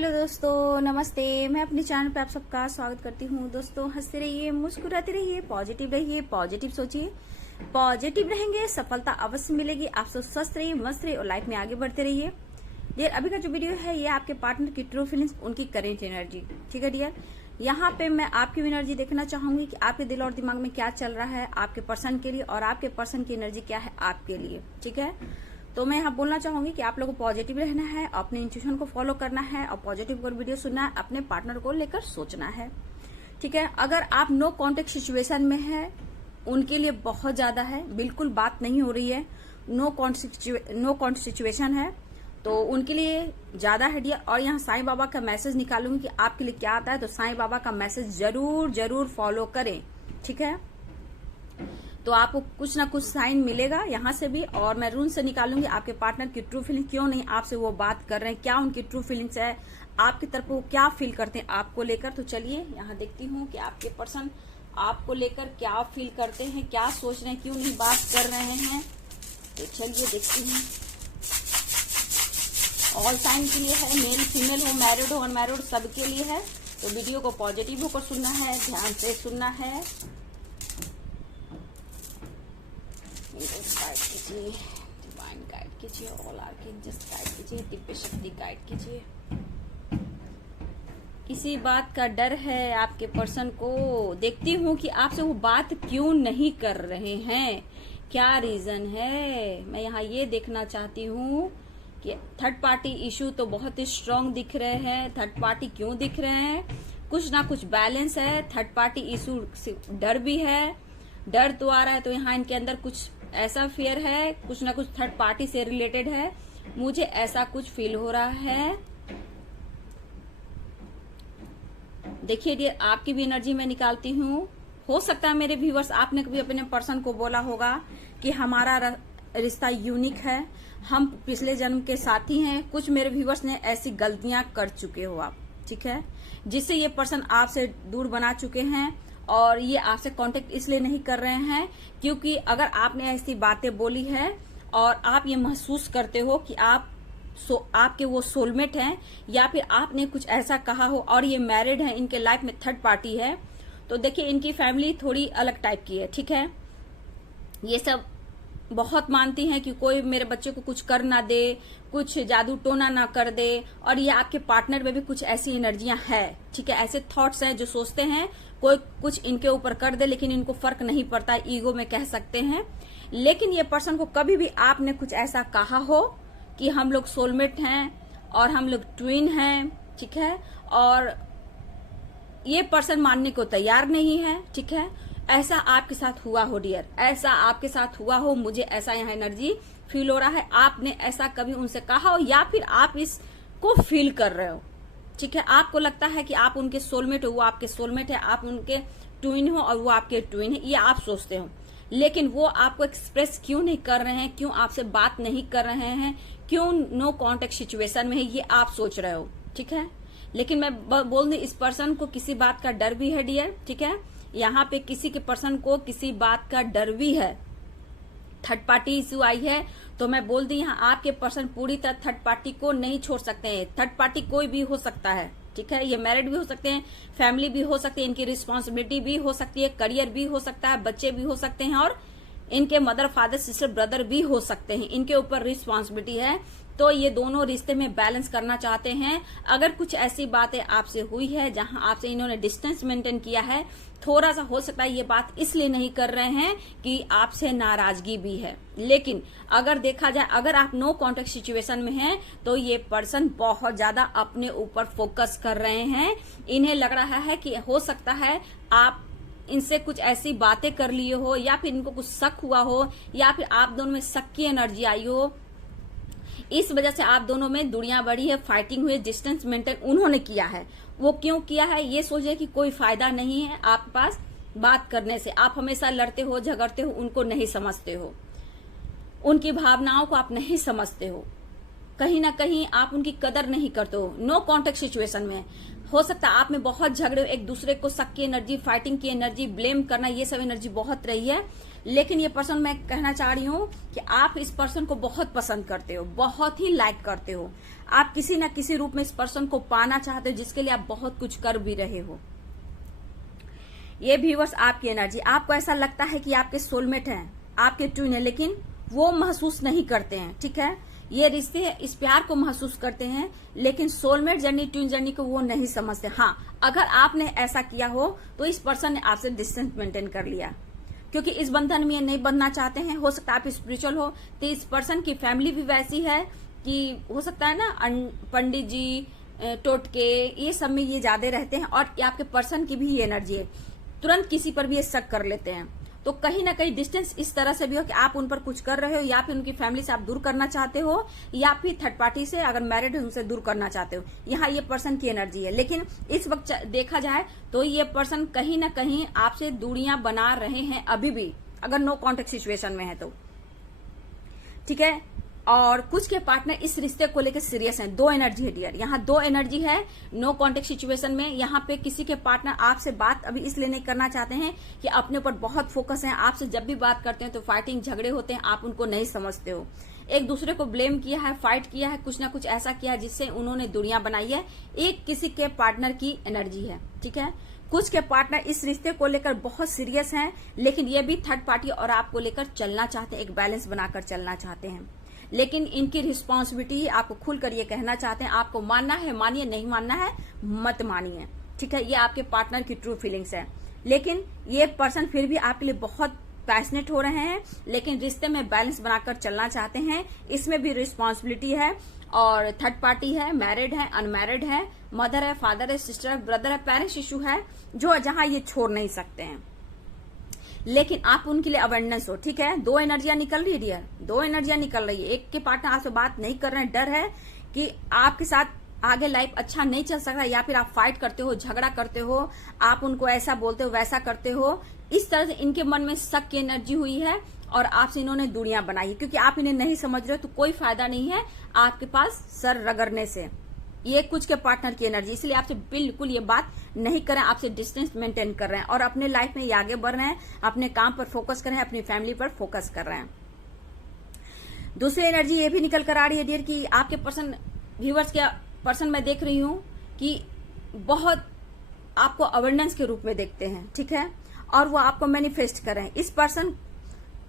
Hello दोस्तों, नमस्ते। मैं अपने चैनल पे आप सबका स्वागत करती हूँ। दोस्तों, हंसते रहिए, मुस्कुराते रहिए, पॉजिटिव रहिए, पॉजिटिव सोचिए। पॉजिटिव रहेंगे, सफलता अवश्य मिलेगी। आप सब स्वस्थ रहिए, मस्त रहिए और लाइफ में आगे बढ़ते रहिए। डियर, अभी का जो वीडियो है ये आपके पार्टनर की ट्रू फीलिंग्स, उनकी करेंट एनर्जी। ठीक है डियर, यहाँ पे मैं आपकी एनर्जी देखना चाहूंगी कि आपके दिल और दिमाग में क्या चल रहा है आपके पर्सन के लिए और आपके पर्सन की एनर्जी क्या है आपके लिए। ठीक है, तो मैं यहाँ बोलना चाहूंगी कि आप लोगों को पॉजिटिव रहना है, अपने इंट्यूशन को फॉलो करना है और पॉजिटिव वीडियो सुनना है, अपने पार्टनर को लेकर सोचना है। ठीक है, अगर आप नो कॉन्टेक्ट सिचुएशन में है, उनके लिए बहुत ज्यादा है, बिल्कुल बात नहीं हो रही है, नो कॉन्टेक्ट सिचुएशन है तो उनके लिए ज्यादा है डियर। और यहाँ साईं बाबा का मैसेज निकालूंगी कि आपके लिए क्या आता है, तो साईं बाबा का मैसेज जरूर जरूर फॉलो करें। ठीक है, तो आपको कुछ ना कुछ साइन मिलेगा यहाँ से भी। और मैं रूल से निकालूंगी आपके पार्टनर की ट्रू फीलिंग, क्यों नहीं आपसे वो बात कर रहे हैं, क्या उनकी ट्रू फीलिंग्स है, आपकी तरफ वो क्या फील करते हैं आपको लेकर। तो चलिए यहाँ देखती हूँ कि आपके पर्सन आपको लेकर क्या फील करते हैं, क्या सोच रहे हैं, क्यों नहीं बात कर रहे हैं। तो चलिए देखती हूँ। ऑल साइन के लिए है, मेल फीमेल हो, मैरिड हो अनमैरिड, सबके लिए है। तो वीडियो को पॉजिटिव होकर सुनना है, ध्यान से सुनना है। गाइड कीजिए, डिवाइन गाइड कीजिए, ऑल आर्कएंजल्स गाइड कीजिए, दिव्य शक्ति गाइड कीजिए। किसी बात का डर है आपके पर्सन को, देखती हूँ कि आपसे वो बात क्यों नहीं कर रहे हैं, क्या रीजन है। मैं यहाँ ये देखना चाहती हूँ कि थर्ड पार्टी इशू तो बहुत ही स्ट्रांग दिख रहे हैं। थर्ड पार्टी क्यों दिख रहे हैं, कुछ ना कुछ बैलेंस है। थर्ड पार्टी इशू से डर भी है, डर तो आ रहा है, तो यहाँ इनके अंदर कुछ ऐसा फियर है, कुछ ना कुछ थर्ड पार्टी से रिलेटेड है, मुझे ऐसा कुछ फील हो रहा है। देखिए डियर, आपकी भी एनर्जी में निकालती हूँ। हो सकता है मेरे व्यूवर्स आपने कभी अपने पर्सन को बोला होगा कि हमारा रिश्ता यूनिक है, हम पिछले जन्म के साथी हैं। कुछ मेरे व्यूवर्स ने ऐसी गलतियां कर चुके हो आप, ठीक है, जिससे ये पर्सन आपसे दूर बना चुके हैं। और ये आपसे कांटेक्ट इसलिए नहीं कर रहे हैं क्योंकि अगर आपने ऐसी बातें बोली है और आप ये महसूस करते हो कि आपके वो सोलमेट हैं, या फिर आपने कुछ ऐसा कहा हो और ये मैरिड है, इनके लाइफ में थर्ड पार्टी है, तो देखिए इनकी फैमिली थोड़ी अलग टाइप की है। ठीक है, ये सब बहुत मानती हैं कि कोई मेरे बच्चे को कुछ कर ना दे, कुछ जादू टोना ना कर दे। और ये आपके पार्टनर में भी कुछ ऐसी एनर्जियां हैं। ठीक है, ऐसे थॉट्स हैं जो सोचते हैं कोई कुछ इनके ऊपर कर दे, लेकिन इनको फर्क नहीं पड़ता, ईगो में कह सकते हैं। लेकिन ये पर्सन को कभी भी आपने कुछ ऐसा कहा हो कि हम लोग सोलमेट हैं और हम लोग ट्विन हैं, ठीक है, और ये पर्सन मानने को तैयार नहीं है। ठीक है, ऐसा आपके साथ हुआ हो डियर, ऐसा आपके साथ हुआ हो, मुझे ऐसा यहाँ एनर्जी फील हो रहा है। आपने ऐसा कभी उनसे कहा हो या फिर आप इसको फील कर रहे हो। ठीक है, आपको लगता है कि आप उनके सोलमेट हो, वो आपके सोलमेट है, आप उनके ट्विन हो और वो आपके ट्विन है, ये आप सोचते हो। लेकिन वो आपको एक्सप्रेस क्यों नहीं कर रहे हैं, क्यों आपसे बात नहीं कर रहे हैं, क्यों नो कॉन्टेक्ट सिचुएशन में है, ये आप सोच रहे हो। ठीक है, लेकिन मैं बोल दूं, इस पर्सन को किसी बात का डर भी है डियर। ठीक है, यहाँ पे किसी के पर्सन को किसी बात का डर भी है। थर्ड पार्टी इश्यू आई है तो मैं बोल दी, यहाँ आपके पर्सन पूरी तरह थर्ड पार्टी को नहीं छोड़ सकते हैं। थर्ड पार्टी कोई भी हो सकता है। ठीक है, ये मैरिड भी हो सकते हैं, फैमिली भी हो सकती है, इनकी रिस्पॉन्सिबिलिटी भी हो सकती है, करियर भी हो सकता है, बच्चे भी हो सकते हैं और इनके मदर फादर सिस्टर ब्रदर भी हो सकते हैं, इनके ऊपर रिस्पॉन्सिबिलिटी है। तो ये दोनों रिश्ते में बैलेंस करना चाहते हैं। अगर कुछ ऐसी बातें आपसे हुई है जहां आपसे इन्होंने डिस्टेंस मेंटेन किया है, थोड़ा सा हो सकता है ये बात इसलिए नहीं कर रहे हैं कि आपसे नाराजगी भी है। लेकिन अगर देखा जाए, अगर आप नो कॉन्टेक्ट सिचुएशन में हैं तो ये पर्सन बहुत ज्यादा अपने ऊपर फोकस कर रहे हैं। इन्हें लग रहा है कि हो सकता है आप इनसे कुछ ऐसी बातें कर लिए हो, या फिर इनको कुछ शक हुआ हो, या फिर आप दोनों में शक की एनर्जी आई हो, इस वजह से आप दोनों में दूरियां बढ़ी है, फाइटिंग हुई, डिस्टेंस मेंटेन उन्होंने किया है। वो क्यों किया है, ये सोचे कि कोई फायदा नहीं है आपके पास बात करने से, आप हमेशा लड़ते हो, झगड़ते हो, उनको नहीं समझते हो, उनकी भावनाओं को आप नहीं समझते हो। कहीं ना कहीं आप उनकी कदर नहीं करते हो। नो कॉन्टेक्ट सिचुएशन में हो सकता है आप में बहुत झगड़े हो, एक दूसरे को शक की एनर्जी, फाइटिंग की एनर्जी, ब्लेम करना, ये सब एनर्जी बहुत रही है। लेकिन ये पर्सन, मैं कहना चाह रही हूँ कि आप इस पर्सन को बहुत पसंद करते हो, बहुत ही लाइक करते हो। आप किसी न किसी रूप में इस पर्सन को पाना चाहते हो, जिसके लिए आप बहुत कुछ कर भी रहे हो। ये व्यूअर्स आपकी एनर्जी, आपको ऐसा लगता है कि आपके सोलमेट हैं, आपके ट्विन है, लेकिन वो महसूस नहीं करते हैं। ठीक है, ये रिश्ते इस प्यार को महसूस करते हैं, लेकिन सोलमेट जर्नी, ट्विन जर्नी को वो नहीं समझते। हाँ, अगर आपने ऐसा किया हो तो इस पर्सन ने आपसे डिस्टेंस मेंटेन कर लिया, क्योंकि इस बंधन में ये नहीं बनना चाहते हैं। हो सकता है आप स्पिरिचुअल हो तो इस पर्सन की फैमिली भी वैसी है कि हो सकता है ना पंडित जी, टोटके, ये सब में ये ज्यादा रहते हैं। और आपके पर्सन की भी ये एनर्जी है, तुरंत किसी पर भी ये शक कर लेते हैं। तो कहीं ना कहीं डिस्टेंस इस तरह से भी हो कि आप उन पर कुछ कर रहे हो, या फिर उनकी फैमिली से आप दूर करना चाहते हो, या फिर थर्ड पार्टी से अगर मैरिड है उनसे दूर करना चाहते हो। यहाँ ये पर्सन की एनर्जी है। लेकिन इस वक्त देखा जाए तो ये पर्सन कहीं ना कहीं आपसे दूरियां बना रहे हैं अभी भी, अगर नो कॉन्टेक्ट सिचुएशन में है तो। ठीक है, और कुछ के पार्टनर इस रिश्ते को लेकर सीरियस हैं। दो एनर्जी है डियर, यहाँ दो एनर्जी है नो कॉन्टेक्ट सिचुएशन में। यहाँ पे किसी के पार्टनर आपसे बात अभी इसलिए नहीं करना चाहते हैं कि अपने ऊपर बहुत फोकस है। आपसे जब भी बात करते हैं तो फाइटिंग, झगड़े होते हैं, आप उनको नहीं समझते हो। एक दूसरे को ब्लेम किया है, फाइट किया है, कुछ ना कुछ ऐसा किया है जिससे उन्होंने दुनिया बनाई है। एक किसी के पार्टनर की एनर्जी है। ठीक है, कुछ के पार्टनर इस रिश्ते को लेकर बहुत सीरियस हैं, लेकिन ये भी थर्ड पार्टी और आपको लेकर चलना चाहते हैं, एक बैलेंस बनाकर चलना चाहते हैं। लेकिन इनकी रिस्पॉन्सिबिलिटी आपको खुलकर ये कहना चाहते हैं, आपको मानना है मानिए, नहीं मानना है मत मानिए। ठीक है, ये आपके पार्टनर की ट्रू फीलिंग्स है। लेकिन ये पर्सन फिर भी आपके लिए बहुत पैशनेट हो रहे हैं, लेकिन रिश्ते में बैलेंस बनाकर चलना चाहते हैं। इसमें भी रिस्पॉन्सिबिलिटी है, और थर्ड पार्टी है, मैरिड है, अनमैरिड है, मदर है, फादर है, सिस्टर है, ब्रदर है, पेरेंट्स इशू है, जो जहां ये छोड़ नहीं सकते हैं। लेकिन आप उनके लिए अवेयरनेस हो। ठीक है, दो एनर्जियां निकल रही है डियर, दो एनर्जियां निकल रही है। एक के पार्टनर आपसे बात नहीं कर रहे हैं, डर है कि आपके साथ आगे लाइफ अच्छा नहीं चल सकता, या फिर आप फाइट करते हो, झगड़ा करते हो, आप उनको ऐसा बोलते हो, वैसा करते हो। इस तरह से इनके मन में शक की एनर्जी हुई है, और आपसे इन्होंने दूरियां बनाई है, क्योंकि आप इन्हें नहीं समझ रहे हो। तो कोई फायदा नहीं है आपके पास सर रगड़ने से। ये कुछ के पार्टनर की एनर्जी, इसलिए आपसे बिल्कुल ये बात नहीं कर रहे हैं, आपसे डिस्टेंस मेंटेन कर रहे हैं, और अपने लाइफ में ये आगे बढ़ रहे हैं, अपने काम पर फोकस कर रहे हैं, अपनी फैमिली पर फोकस कर रहे हैं। दूसरी एनर्जी ये भी निकल कर आ रही है डियर कि आपके पर्सन, व्यूवर्स के पर्सन मैं देख रही हूं कि बहुत आपको अवेयरनेस के रूप में देखते हैं। ठीक है, और वो आपको मैनिफेस्ट कर रहे हैं। इस पर्सन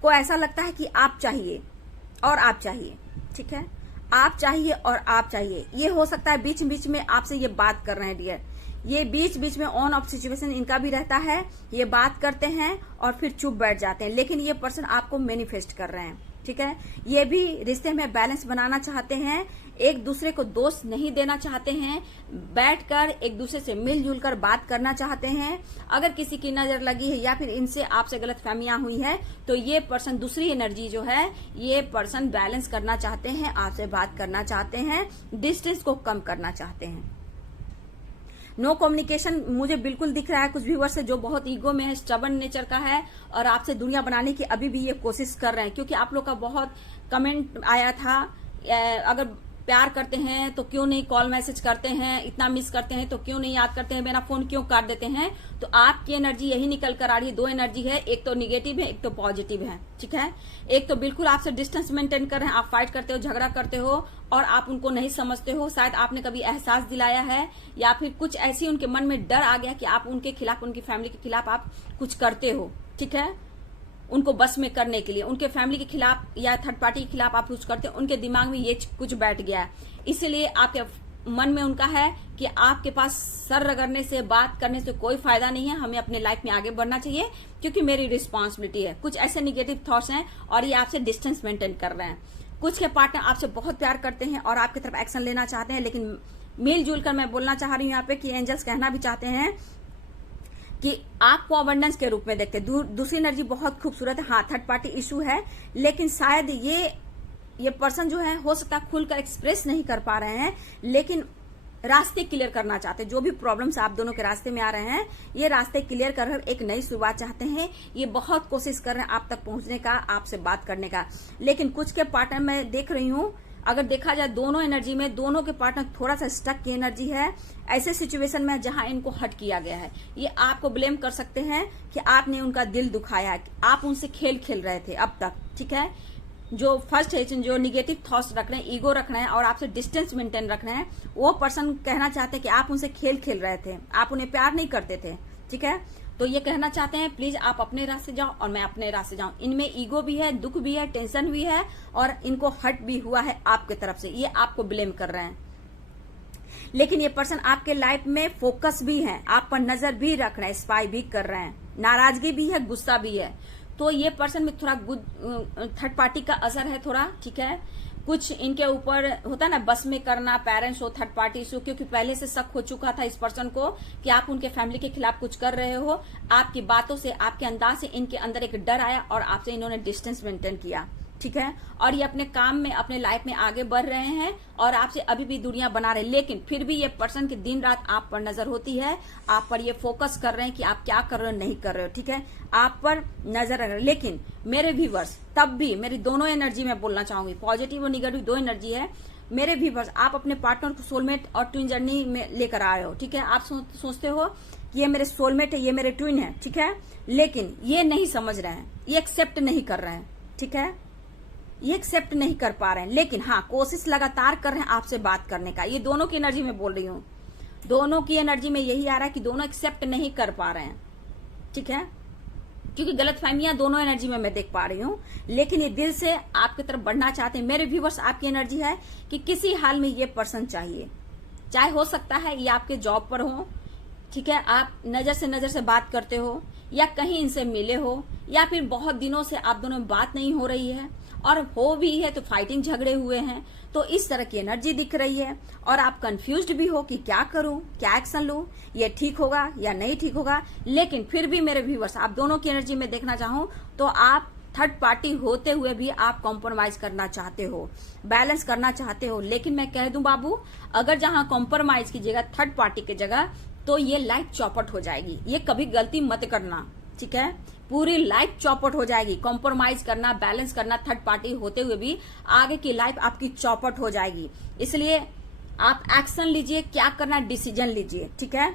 को ऐसा लगता है कि आप चाहिए और आप चाहिए। ठीक है, आप चाहिए और आप चाहिए। ये हो सकता है बीच बीच में आपसे ये बात कर रहे हैं डियर, ये बीच बीच में ऑन ऑफ सिचुएशन इनका भी रहता है, ये बात करते हैं और फिर चुप बैठ जाते हैं। लेकिन ये पर्सन आपको मैनिफेस्ट कर रहे हैं। ठीक है, ये भी रिश्ते में बैलेंस बनाना चाहते हैं, एक दूसरे को दोष नहीं देना चाहते हैं, बैठकर एक दूसरे से मिलजुल कर बात करना चाहते हैं। अगर किसी की नजर लगी है या फिर इनसे आपसे गलतफहमियां हुई है तो ये पर्सन, दूसरी एनर्जी जो है, ये पर्सन बैलेंस करना चाहते हैं, आपसे बात करना चाहते हैं, डिस्टेंस को कम करना चाहते हैं। नो कम्युनिकेशन मुझे बिल्कुल दिख रहा है कुछ व्यूअर्स से, जो बहुत ईगो में है, स्टबर्न नेचर का है, और आपसे दुनिया बनाने की अभी भी ये कोशिश कर रहे हैं। क्योंकि आप लोग का बहुत कमेंट आया था, अगर प्यार करते हैं तो क्यों नहीं कॉल मैसेज करते हैं, इतना मिस करते हैं तो क्यों नहीं याद करते हैं, मेरा फोन क्यों काट देते हैं। तो आपकी एनर्जी यही निकल कर आ रही है। दो एनर्जी है, एक तो निगेटिव है, एक तो पॉजिटिव है। ठीक है, एक तो बिल्कुल आपसे डिस्टेंस मेंटेन कर रहे हैं, आप फाइट करते हो, झगड़ा करते हो, और आप उनको नहीं समझते हो। शायद आपने कभी एहसास दिलाया है, या फिर कुछ ऐसी उनके मन में डर आ गया कि आप उनके खिलाफ, उनकी फैमिली के खिलाफ आप कुछ करते हो। ठीक है, उनको बस में करने के लिए, उनके फैमिली के खिलाफ या थर्ड पार्टी के खिलाफ आप कुछ करते हो, उनके दिमाग में ये कुछ बैठ गया है। इसलिए आपके मन में उनका है कि आपके पास सर रगड़ने से, बात करने से कोई फायदा नहीं है, हमें अपने लाइफ में आगे बढ़ना चाहिए, क्योंकि मेरी रिस्पॉन्सिबिलिटी है। कुछ ऐसे निगेटिव थॉट्स हैं और ये आपसे डिस्टेंस मेंटेन कर रहे हैं। कुछ के पार्टनर आपसे बहुत प्यार करते हैं और आपकी तरफ एक्शन लेना चाहते हैं, लेकिन मिलजुल कर मैं बोलना चाह रही हूँ यहाँ पे कि एंजल्स कहना भी चाहते हैं कि आपको अबंडेंस के रूप में देखते हैं। दूसरी एनर्जी बहुत खूबसूरत है, हाँ थर्ड पार्टी इशू है, लेकिन शायद ये पर्सन जो है, हो सकता है खुलकर एक्सप्रेस नहीं कर पा रहे हैं, लेकिन रास्ते क्लियर करना चाहते हैं। जो भी प्रॉब्लम्स आप दोनों के रास्ते में आ रहे हैं, ये रास्ते क्लियर कर एक नई शुरुआत चाहते हैं। ये बहुत कोशिश कर रहे हैं आप तक पहुंचने का, आपसे बात करने का। लेकिन कुछ के पार्टनर मैं देख रही हूँ अगर देखा जाए दोनों एनर्जी में दोनों के पार्टनर थोड़ा सा स्टक की एनर्जी है, ऐसे सिचुएशन में जहां इनको हट किया गया है, ये आपको ब्लेम कर सकते हैं कि आपने उनका दिल दुखाया, आप उनसे खेल खेल रहे थे अब तक, ठीक है। जो फर्स्ट है, जो निगेटिव थॉट्स रख रहे हैं, ईगो रखना है और आपसे डिस्टेंस मेंटेन रखना है, वो पर्सन कहना चाहते हैं कि आप उनसे खेल खेल रहे थे, आप उन्हें प्यार नहीं करते थे, ठीक है। तो ये कहना चाहते हैं प्लीज आप अपने राह से जाओ और मैं अपने राह से जाऊं। इनमें ईगो भी है, दुख भी है, टेंशन भी है और इनको हर्ट भी हुआ है आपके तरफ से, ये आपको ब्लेम कर रहे हैं। लेकिन ये पर्सन आपके लाइफ में फोकस भी है, आप पर नजर भी रख रहे हैं, स्पाई भी कर रहे हैं, नाराजगी भी है, गुस्सा भी है। तो ये पर्सन में थोड़ा थर्ड पार्टी का असर है थोड़ा, ठीक है। कुछ इनके ऊपर होता है ना बस में करना, पेरेंट्स हो, थर्ड पार्टी हो, क्योंकि पहले से शक हो चुका था इस पर्सन को कि आप उनके फैमिली के खिलाफ कुछ कर रहे हो। आपकी बातों से, आपके अंदाज से इनके अंदर एक डर आया और आपसे इन्होंने डिस्टेंस मेंटेन किया, ठीक है। और ये अपने काम में, अपने लाइफ में आगे बढ़ रहे हैं और आपसे अभी भी दूरियां बना रहे हैं, लेकिन फिर भी ये पर्सन की दिन रात आप पर नजर होती है, आप पर ये फोकस कर रहे हैं कि आप क्या कर रहे हो, नहीं कर रहे हो, ठीक है। आप पर नजर रख रहे हैं। लेकिन मेरे व्यूअर्स, तब भी मेरी दोनों एनर्जी में बोलना चाहूंगी, पॉजिटिव और निगेटिव दो एनर्जी है। मेरे व्यूअर्स, आप अपने पार्टनर को सोलमेट और ट्विन जर्नी में लेकर आ रहे हो, ठीक है। आप सोचते हो कि ये मेरे सोलमेट है, ये मेरे ट्विन है, ठीक है। लेकिन ये नहीं समझ रहे हैं, ये एक्सेप्ट नहीं कर रहे हैं, ठीक है। ये एक्सेप्ट नहीं कर पा रहे हैं, लेकिन हाँ कोशिश लगातार कर रहे हैं आपसे बात करने का। ये दोनों की एनर्जी में बोल रही हूँ, दोनों की एनर्जी में यही आ रहा है कि दोनों एक्सेप्ट नहीं कर पा रहे हैं, ठीक है। क्योंकि गलतफहमियां दोनों एनर्जी में मैं देख पा रही हूँ, लेकिन ये दिल से आपकी तरफ बढ़ना चाहते हैं। मेरे व्यूवर्स, आपकी एनर्जी है कि किसी हाल में ये पर्सन चाहिए, चाहे हो सकता है ये आपके जॉब पर हो, ठीक है, आप नजर से बात करते हो या कहीं इनसे मिले हो, या फिर बहुत दिनों से आप दोनों में बात नहीं हो रही है और हो भी है तो फाइटिंग झगड़े हुए हैं, तो इस तरह की एनर्जी दिख रही है और आप कंफ्यूज्ड भी हो कि क्या करूं, क्या एक्शन लूं, ये ठीक होगा या नहीं ठीक होगा। लेकिन फिर भी मेरे व्यूअर्स, आप दोनों की एनर्जी में देखना चाहूं तो आप थर्ड पार्टी होते हुए भी आप कॉम्प्रोमाइज करना चाहते हो, बैलेंस करना चाहते हो। लेकिन मैं कह दूं बाबू, अगर जहां कॉम्प्रोमाइज कीजिएगा थर्ड पार्टी की जगह, तो ये लाइफ चौपट हो जाएगी। ये कभी गलती मत करना, ठीक है। पूरी लाइफ चौपट हो जाएगी। कॉम्प्रोमाइज करना, बैलेंस करना थर्ड पार्टी होते हुए भी आगे की लाइफ आपकी चौपट हो जाएगी। इसलिए आप एक्शन लीजिए, क्या करना डिसीजन लीजिए, ठीक है।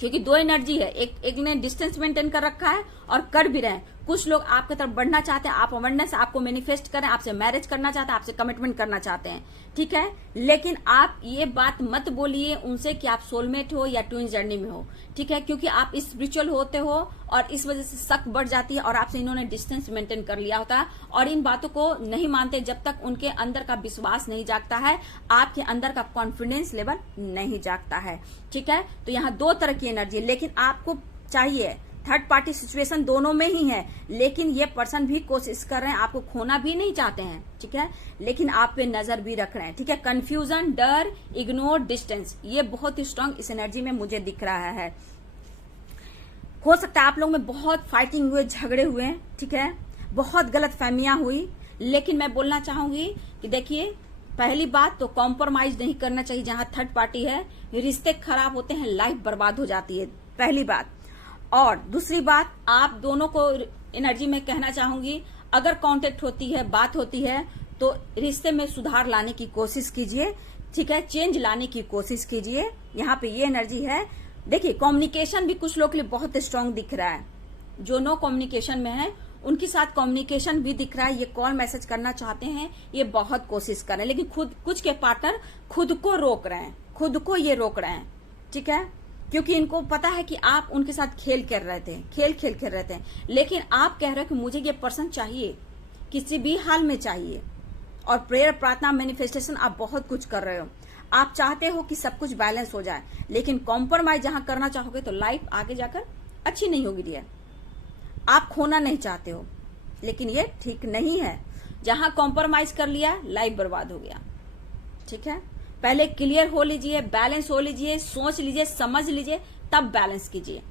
क्योंकि दो एनर्जी है, एक ने डिस्टेंस मेंटेन कर रखा है और कर भी रहे हैं। कुछ लोग आपकी तरफ बढ़ना चाहते हैं, आप अवेयरनेस आपको मैनिफेस्ट करें, आपसे मैरिज करना चाहते हैं, आपसे कमिटमेंट करना चाहते हैं, ठीक है। लेकिन आप ये बात मत बोलिए उनसे कि आप सोलमेट हो या ट्विन जर्नी में हो, ठीक है। क्योंकि आप स्पिरिचुअल होते हो और इस वजह से शक बढ़ जाती है और आपसे इन्होंने डिस्टेंस मेंटेन कर लिया होता है और इन बातों को नहीं मानते जब तक उनके अंदर का विश्वास नहीं जागता है, आपके अंदर का कॉन्फिडेंस लेवल नहीं जागता है, ठीक है। तो यहाँ दो तरह की एनर्जी, लेकिन आपको चाहिए, थर्ड पार्टी सिचुएशन दोनों में ही है, लेकिन ये पर्सन भी कोशिश कर रहे हैं, आपको खोना भी नहीं चाहते हैं, ठीक है। लेकिन आप पे नजर भी रख रहे हैं, ठीक है। कंफ्यूजन, डर, इग्नोर, डिस्टेंस, ये बहुत ही स्ट्रांग इस एनर्जी में मुझे दिख रहा है। हो सकता है आप लोग में बहुत फाइटिंग हुए, झगड़े हुए, ठीक है, बहुत गलत फहमियां हुई। लेकिन मैं बोलना चाहूंगी कि देखिए, पहली बात तो कॉम्प्रोमाइज नहीं करना चाहिए जहां थर्ड पार्टी है, रिश्ते खराब होते हैं, लाइफ बर्बाद हो जाती है, पहली बात। और दूसरी बात, आप दोनों को एनर्जी में कहना चाहूंगी, अगर कांटेक्ट होती है, बात होती है, तो रिश्ते में सुधार लाने की कोशिश कीजिए, ठीक है, चेंज लाने की कोशिश कीजिए। यहाँ पे ये एनर्जी है। देखिए, कम्युनिकेशन भी कुछ लोग के लिए बहुत स्ट्रांग दिख रहा है। जो नो कम्युनिकेशन में है उनके साथ कम्युनिकेशन भी दिख रहा है, ये कॉल मैसेज करना चाहते हैं, ये बहुत कोशिश कर रहे हैं, लेकिन खुद कुछ के पार्टनर खुद को रोक रहे हैं, खुद को ये रोक रहे हैं, ठीक है। क्योंकि इनको पता है कि आप उनके साथ खेल कर रहे थे, खेल रहे थे, लेकिन आप कह रहे हो कि मुझे ये पर्सन चाहिए, किसी भी हाल में चाहिए। और प्रेयर, प्रार्थना, मैनिफेस्टेशन आप बहुत कुछ कर रहे हो, आप चाहते हो कि सब कुछ बैलेंस हो जाए, लेकिन कॉम्प्रोमाइज जहां करना चाहोगे तो लाइफ आगे जाकर अच्छी नहीं होगी डियर। आप खोना नहीं चाहते हो, लेकिन ये ठीक नहीं है। जहां कॉम्प्रोमाइज कर लिया, लाइफ बर्बाद हो गया, ठीक है। पहले क्लियर हो लीजिए, बैलेंस हो लीजिए, सोच लीजिए, समझ लीजिए, तब बैलेंस कीजिए।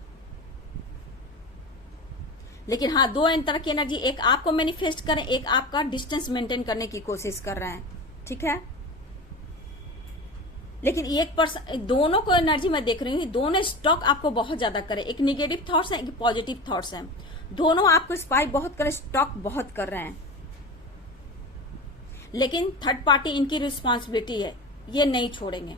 लेकिन हाँ, दो तरह की एनर्जी, एक आपको मैनिफेस्ट करें, एक आपका डिस्टेंस मेंटेन करने की कोशिश कर रहे हैं, ठीक है। लेकिन एक पर्सन, दोनों को एनर्जी में देख रही हूँ, दोनों स्टॉक आपको बहुत ज्यादा करे, एक निगेटिव थॉट्स है, एक पॉजिटिव थॉट्स है। दोनों आपको स्पाई बहुत करे, स्टॉक बहुत कर रहे हैं। लेकिन थर्ड पार्टी इनकी रिस्पॉन्सिबिलिटी है, ये नहीं छोड़ेंगे।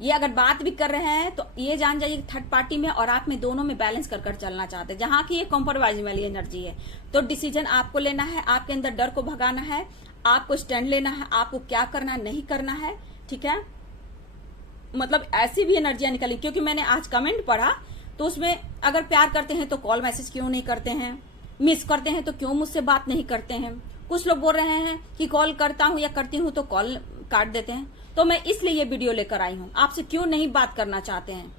ये अगर बात भी कर रहे हैं तो ये जान जाइए कि थर्ड पार्टी में और आप में दोनों में बैलेंस कर चलना चाहते हैं। जहां की ये कॉम्प्रोमाइज वाली एनर्जी है, तो डिसीजन आपको लेना है, आपके अंदर डर को भगाना है, आपको स्टैंड लेना है, आपको क्या करना नहीं करना है। ठीक है, मतलब ऐसी भी एनर्जियां निकली, क्योंकि मैंने आज कमेंट पढ़ा तो उसमें अगर प्यार करते हैं तो कॉल मैसेज क्यों नहीं करते हैं, मिस करते हैं तो क्यों मुझसे बात नहीं करते हैं। कुछ लोग बोल रहे हैं कि कॉल करता हूं या करती हूं तो कॉल काट देते हैं। तो मैं इसलिए ये वीडियो लेकर आई हूं, आपसे क्यों नहीं बात करना चाहते हैं,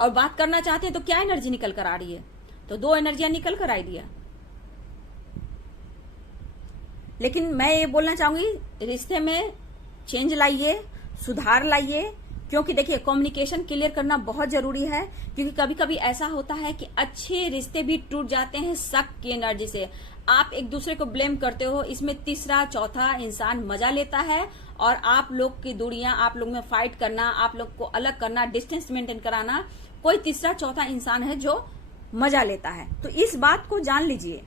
और बात करना चाहते हैं तो क्या एनर्जी निकल कर आ रही है। तो दो एनर्जियां निकल कर आई दिया। लेकिन मैं ये बोलना चाहूंगी, रिश्ते में चेंज लाइए, सुधार लाइए, क्योंकि देखिए कम्युनिकेशन क्लियर करना बहुत जरूरी है। क्योंकि कभी कभी ऐसा होता है कि अच्छे रिश्ते भी टूट जाते हैं शक की एनर्जी से। आप एक दूसरे को ब्लेम करते हो, इसमें तीसरा चौथा इंसान मजा लेता है, और आप लोग की दूरियां, आप लोग में फाइट करना, आप लोग को अलग करना, डिस्टेंस मेंटेन कराना, कोई तीसरा चौथा इंसान है जो मजा लेता है। तो इस बात को जान लीजिए,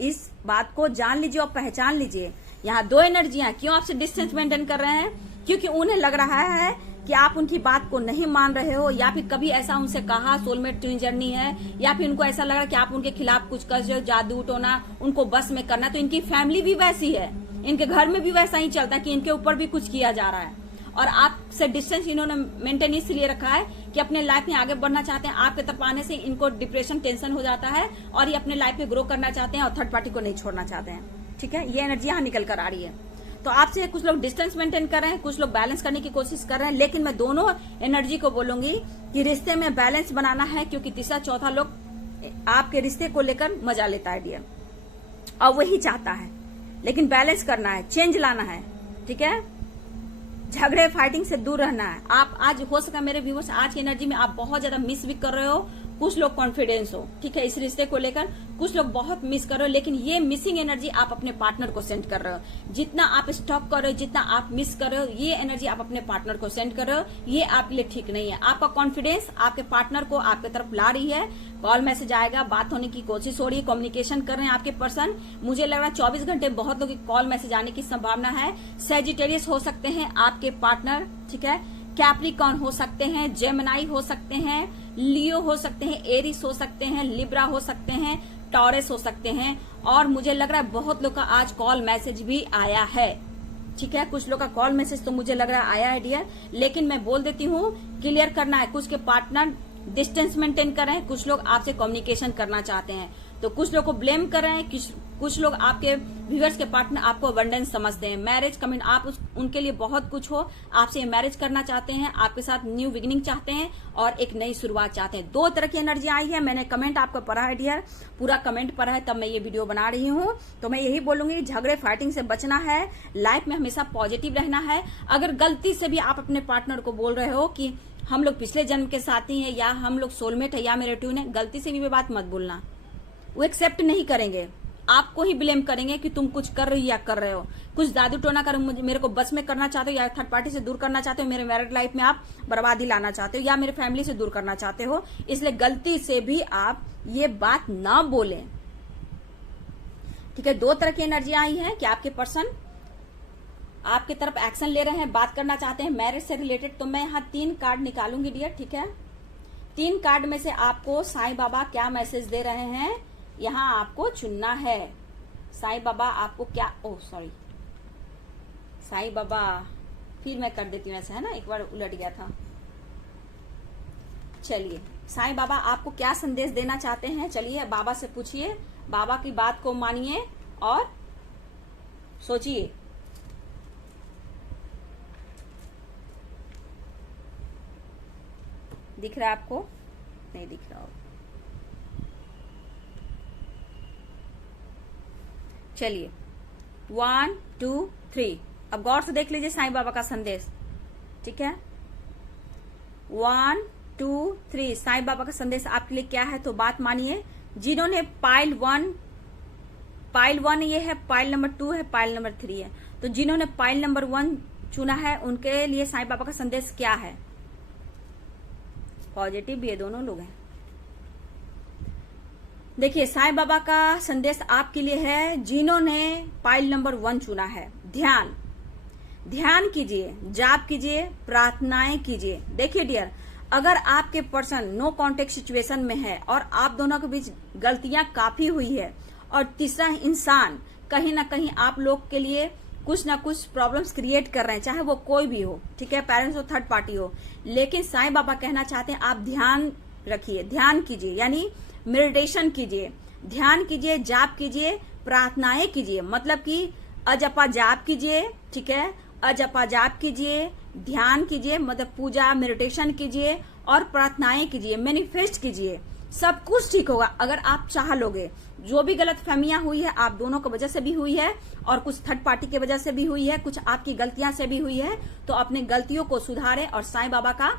इस बात को जान लीजिए और पहचान लीजिए। यहाँ दो एनर्जियां क्यों आपसे डिस्टेंस मेंटेन कर रहे हैं, क्योंकि उन्हें लग रहा है कि आप उनकी बात को नहीं मान रहे हो, या फिर कभी ऐसा उनसे कहा सोलमेट ट्विन जर्नी है, या फिर उनको ऐसा लग रहा है कि आप उनके खिलाफ कुछ कर रहे हो, जादू टोना उनको बस में करना। तो इनकी फैमिली भी वैसी है, इनके घर में भी वैसा ही चलता है कि इनके ऊपर भी कुछ किया जा रहा है, और आपसे डिस्टेंस इन्होंने मेंटेन इसलिए रखा है कि अपने लाइफ में आगे बढ़ना चाहते हैं। आपके तरफ आने से इनको डिप्रेशन टेंशन हो जाता है, और ये अपने लाइफ में ग्रो करना चाहते हैं और थर्ड पार्टी को नहीं छोड़ना चाहते हैं। ठीक है, ये एनर्जी यहाँ निकल कर आ रही है। तो आपसे कुछ लोग डिस्टेंस मेंटेन कर रहे हैं, कुछ लोग बैलेंस करने की कोशिश कर रहे हैं। लेकिन मैं दोनों एनर्जी को बोलूंगी कि रिश्ते में बैलेंस बनाना है, क्योंकि तीसरा चौथा लोग आपके रिश्ते को लेकर मजा लेता है डियर, और वही चाहता है। लेकिन बैलेंस करना है, चेंज लाना है। ठीक है, झगड़े फाइटिंग से दूर रहना है। आप आज हो सका मेरे व्यूअर्स, आज की एनर्जी में आप बहुत ज्यादा मिस भी कर रहे हो, कुछ लोग कॉन्फिडेंस हो, ठीक है, इस रिश्ते को लेकर कुछ लोग बहुत मिस कर रहे हो। लेकिन ये मिसिंग एनर्जी आप अपने पार्टनर को सेंड कर रहे हो। जितना आप स्टॉप कर रहे हो, जितना आप मिस कर रहे हो, ये एनर्जी आप अपने पार्टनर को सेंड कर रहे हो, ये आपके लिए ठीक नहीं है। आपका कॉन्फिडेंस आपके पार्टनर को आपके तरफ ला रही है, कॉल मैसेज आएगा, बात होने की कोशिश हो रही है, कम्युनिकेशन कर रहे हैं आपके पर्सन। मुझे लग रहा है 24 घंटे बहुत लोग कॉल मैसेज आने की संभावना है। सैजिटेरियस हो सकते हैं आपके पार्टनर, ठीक है, कैप्रिकॉर्न हो सकते हैं, जेमिनाई हो सकते हैं, लियो हो सकते हैं, एरिस हो सकते हैं, लिब्रा हो सकते हैं, टॉरस हो सकते हैं। और मुझे लग रहा है बहुत लोग का आज कॉल मैसेज भी आया है। ठीक है, कुछ लोग का कॉल मैसेज तो मुझे लग रहा है आया है डियर। लेकिन मैं बोल देती हूँ, क्लियर करना है। कुछ के पार्टनर डिस्टेंस मेंटेन कर रहे हैं, कुछ लोग आपसे कम्युनिकेशन करना चाहते हैं। तो कुछ लोग को ब्लेम कर रहे हैं, कुछ लोग आपके व्यूअर्स के पार्टनर आपको अबंडेंस समझते हैं। मैरिज कमिंग, आप उनके लिए बहुत कुछ हो, आपसे मैरिज करना चाहते हैं, आपके साथ न्यू बिगिनिंग चाहते हैं और एक नई शुरुआत चाहते हैं। दो तरह की एनर्जी आई है। मैंने कमेंट आपको पढ़ा है डियर, पूरा कमेंट पढ़ा है, तब मैं ये वीडियो बना रही हूँ। तो मैं यही बोलूंगी, झगड़े फाइटिंग से बचना है, लाइफ में हमेशा पॉजिटिव रहना है। अगर गलती से भी आप अपने पार्टनर को बोल रहे हो कि हम लोग पिछले जन्म के साथी हैं, या हम लोग सोलमेट है, या मेरे ट्यून है, गलती से भी ये बात मत बोलना। वो एक्सेप्ट नहीं करेंगे, आपको ही ब्लेम करेंगे कि तुम कुछ कर रही या कर रहे हो, कुछ जादू टोना कर मेरे को बस में करना चाहते हो, या थर्ड पार्टी से दूर करना चाहते हो, मेरे मैरिड लाइफ में आप बर्बादी लाना चाहते हो, या मेरे फैमिली से दूर करना चाहते हो। इसलिए गलती से भी आप ये बात ना बोलें। ठीक है, दो तरह की एनर्जी आई है कि आपके पर्सन आपके तरफ एक्शन ले रहे हैं, बात करना चाहते हैं मैरिज से रिलेटेड। तो मैं यहाँ 3 कार्ड निकालूंगी डियर। ठीक है, 3 कार्ड में से आपको साईं बाबा क्या मैसेज दे रहे हैं, यहाँ आपको चुनना है। साईं बाबा आपको क्या, सॉरी, साईं बाबा, फिर मैं कर देती हूँ ऐसे, है ना, एक बार उलट गया था। चलिए, साईं बाबा आपको क्या संदेश देना चाहते हैं, चलिए बाबा से पूछिए, बाबा की बात को मानिए और सोचिए। दिख रहा है आपको? नहीं दिख रहा हो। चलिए, 1 2 3, अब गौर से देख लीजिए साईं बाबा का संदेश। ठीक है, 1 2 3, साईं बाबा का संदेश आपके लिए क्या है, तो बात मानिए। जिन्होंने पाइल 1 ये है, पाइल नंबर 2 है, पाइल नंबर 3 है, तो जिन्होंने पाइल नंबर 1 चुना है उनके लिए साईं बाबा का संदेश क्या है। पॉजिटिव भी है, दोनों लोग हैं। देखिए साईं बाबा का संदेश आपके लिए है जिन्होंने पाइल नंबर 1 चुना है। ध्यान ध्यान कीजिए, जाप कीजिए, प्रार्थनाएं कीजिए। देखिए डियर, अगर आपके पर्सन नो कांटेक्ट सिचुएशन में है और आप दोनों के बीच गलतियां काफी हुई है और तीसरा इंसान कहीं ना कहीं आप लोग के लिए कुछ ना कुछ प्रॉब्लम्स क्रिएट कर रहे हैं, चाहे वो कोई भी हो, ठीक है, पेरेंट्स हो, थर्ड पार्टी हो, लेकिन साईं बाबा कहना चाहते हैं आप ध्यान रखिए, ध्यान कीजिए, यानी मेडिटेशन कीजिए, ध्यान कीजिए, जाप कीजिए, प्रार्थनाएं कीजिए, मतलब कि अजपा जाप कीजिए, ठीक है, अजपा जाप कीजिए, ध्यान कीजिए, मतलब पूजा मेडिटेशन कीजिए और प्रार्थनाएं कीजिए, मैनिफेस्ट कीजिए, सब कुछ ठीक होगा अगर आप चाह लोगे। जो भी गलत फहमियां हुई है आप दोनों की वजह से भी हुई है और कुछ थर्ड पार्टी की वजह से भी हुई है, कुछ आपकी गलतियां से भी हुई है, तो अपने गलतियों को सुधारें और साईं बाबा का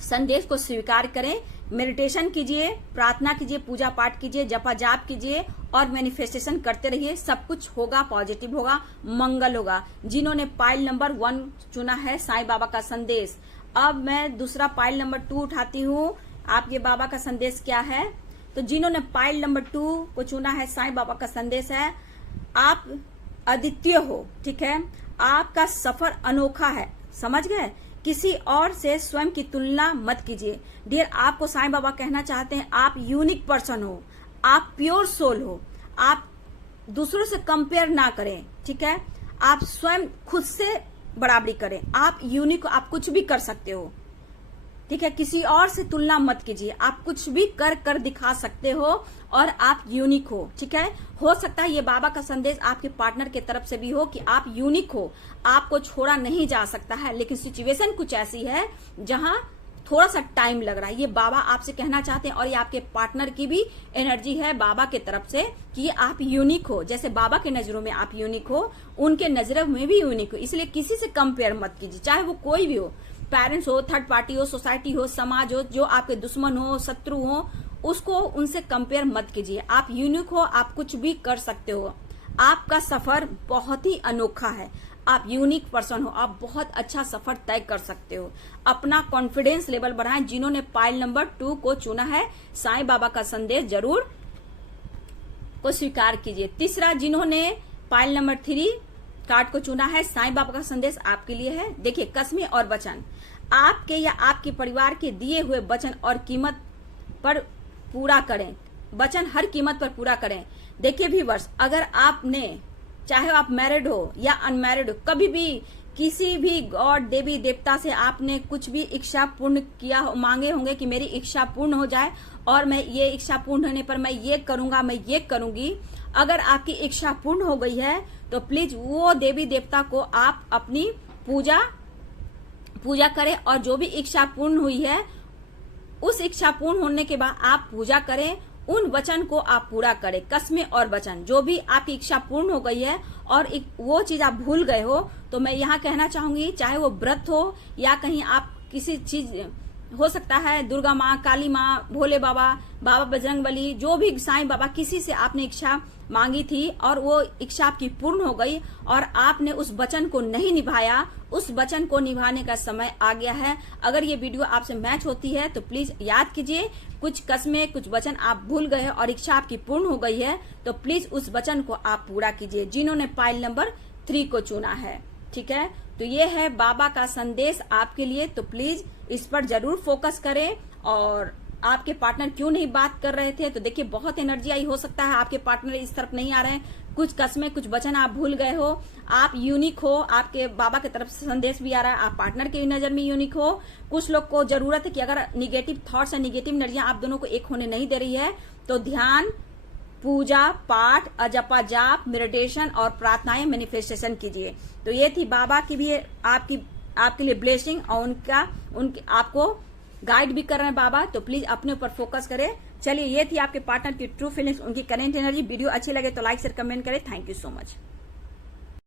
संदेश को स्वीकार करें। मेडिटेशन कीजिए, प्रार्थना कीजिए, पूजा पाठ कीजिए, जपा जाप कीजिए और मैनिफेस्टेशन करते रहिए, सब कुछ होगा, पॉजिटिव होगा, मंगल होगा। जिन्होंने पाइल नंबर 1 चुना है साईं बाबा का संदेश। अब मैं दूसरा पाइल नंबर 2 उठाती हूँ। आपके बाबा का संदेश क्या है? तो जिन्होंने पाइल नंबर 2 को चुना है, साईं बाबा का संदेश है आप अद्वितीय हो, ठीक है, आपका सफर अनोखा है, समझ गए, किसी और से स्वयं की तुलना मत कीजिए। डियर, आपको साईं बाबा कहना चाहते हैं आप यूनिक पर्सन हो, आप प्योर सोल हो, आप दूसरों से कंपेयर ना करें, ठीक है, आप स्वयं खुद से बराबरी करें, आप यूनिक, आप कुछ भी कर सकते हो, ठीक है, किसी और से तुलना मत कीजिए, आप कुछ भी कर दिखा सकते हो और आप यूनिक हो, ठीक है। हो सकता है ये बाबा का संदेश आपके पार्टनर के तरफ से भी हो कि आप यूनिक हो, आपको छोड़ा नहीं जा सकता है, लेकिन सिचुएशन कुछ ऐसी है जहां थोड़ा सा टाइम लग रहा है। ये बाबा आपसे कहना चाहते हैं और ये आपके पार्टनर की भी एनर्जी है बाबा के तरफ से कि आप यूनिक हो, जैसे बाबा के नजरों में आप यूनिक हो, उनके नजरों में भी यूनिक हो, इसलिए किसी से कंपेयर मत कीजिए, चाहे वो कोई भी हो, पेरेंट्स हो, थर्ड पार्टी हो, सोसाइटी हो, समाज हो, जो आपके दुश्मन हो, शत्रु हो, उसको उनसे कंपेयर मत कीजिए। आप यूनिक हो, आप कुछ भी कर सकते हो, आपका सफर बहुत ही अनोखा है, आप यूनिक पर्सन हो, आप बहुत अच्छा सफर तय कर सकते हो। अपना कॉन्फिडेंस लेवल बढ़ाएं। जिन्होंने पाइल नंबर 2 को चुना है, साईं बाबा का संदेश जरूर को स्वीकार कीजिए। तीसरा, जिन्होंने पाइल नंबर 3 कार्ड को चुना है, साईं बाबा का संदेश आपके लिए है। देखिए, कसमें और वचन, आपके या आपके परिवार के दिए हुए वचन और कीमत पर पूरा करें, वचन हर कीमत पर पूरा करें। देखिए व्यूअर्स, अगर आपने, चाहे आप मैरिड हो या अनमैरिड हो, कभी भी किसी भी गॉड, देवी देवता से आपने कुछ भी इच्छा पूर्ण किया, मांगे होंगे कि मेरी इच्छा पूर्ण हो जाए और मैं ये इच्छा पूर्ण होने पर मैं ये करूंगा, मैं ये करूंगी। अगर आपकी इच्छा पूर्ण हो गई है तो प्लीज वो देवी देवता को आप अपनी पूजा करें और जो भी इच्छा पूर्ण हुई है उस इच्छा पूर्ण होने के बाद आप पूजा करें, उन वचन को आप पूरा करें। कसमें और वचन, जो भी आपकी इच्छा पूर्ण हो गई है और वो चीज आप भूल गए हो, तो मैं यहाँ कहना चाहूंगी, चाहे वो व्रत हो या कहीं आप किसी चीज, हो सकता है दुर्गा माँ, काली माँ, भोले बाबा, बाबा बजरंगबली, जो भी साईं बाबा, किसी से आपने इच्छा मांगी थी और वो इच्छा आपकी पूर्ण हो गई और आपने उस वचन को नहीं निभाया, उस वचन को निभाने का समय आ गया है। अगर ये वीडियो आपसे मैच होती है तो प्लीज याद कीजिए, कुछ कसमें, कुछ वचन आप भूल गए और इच्छा आपकी पूर्ण हो गई है, तो प्लीज उस वचन को आप पूरा कीजिए। जिन्होंने पाइल नंबर 3 को चुना है, ठीक है, तो ये है बाबा का संदेश आपके लिए, तो प्लीज इस पर जरूर फोकस करें। और आपके पार्टनर क्यों नहीं बात कर रहे थे, तो देखिए बहुत एनर्जी आई, हो सकता है आपके पार्टनर इस तरफ नहीं आ रहे हैं, कुछ कसमें, कुछ वचन आप भूल गए हो, आप यूनिक हो, आपके बाबा की तरफ से संदेश भी आ रहा है, आप पार्टनर की नजर में यूनिक हो। कुछ लोग को जरूरत है कि अगर निगेटिव थॉट्स और निगेटिव एनर्जियां आप दोनों को एक होने नहीं दे रही है, तो ध्यान, पूजा पाठ, अजपा जाप, मेडिटेशन और प्रार्थनाएं, मैनिफेस्टेशन कीजिए। तो ये थी बाबा की भी आपके लिए ब्लेसिंग और उनके आपको गाइड भी कर रहे हैं बाबा, तो प्लीज अपने ऊपर फोकस करें। चलिए, ये थी आपके पार्टनर की ट्रू फीलिंग्स, उनकी करेंट एनर्जी। वीडियो अच्छी लगे तो लाइक शेयर कमेंट करें। Thank you so much.